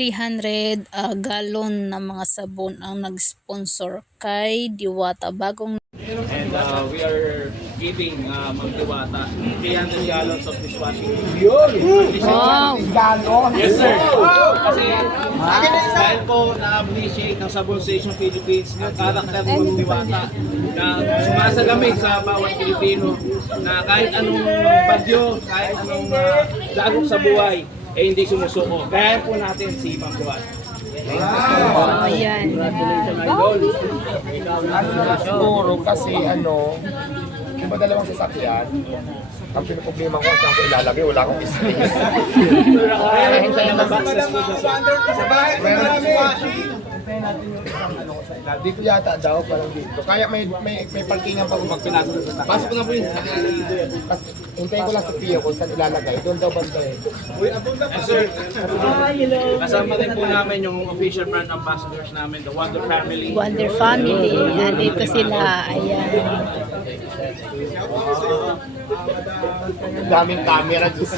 300 galon na mga sabon ang nag-sponsor kay Diwata bagong. And we are giving Ma'am Diwata 300 gallons of dishwashing. Wow! Yes, sir. Kasi dahil po na-appreciate ng Sabon Station Philippines ang karakter ni Ma'am Diwata na sumasalamig sa bawat Pilipino na kahit anong bagyo, kahit anong dagok sa buhay, eh hindi sumusuko. Kaya po natin si Ma'am Diwata. So, ayan. Siguro kasi di ba dalawang sasakyan? Ang pinaproblema ko saan ko ilalagay, wala akong space. Kaya hintayin na boxes po siya. Sa bahay, marami washing. Hintayin natin yung isang sa ilalim. Dito yata daw, parang dito. Kaya may parkingan pa kung magpinasok sa sasakyan. Pasok na po yun. Hintayin ko lang sa Pio kung saan ilalagay. Doon daw bantay. Yes, sir. Kasama din po namin yung official brand ambassadors namin, the Wonder Family. Wonder Family. Dito sila. Ayan. Daming camera, Diyos.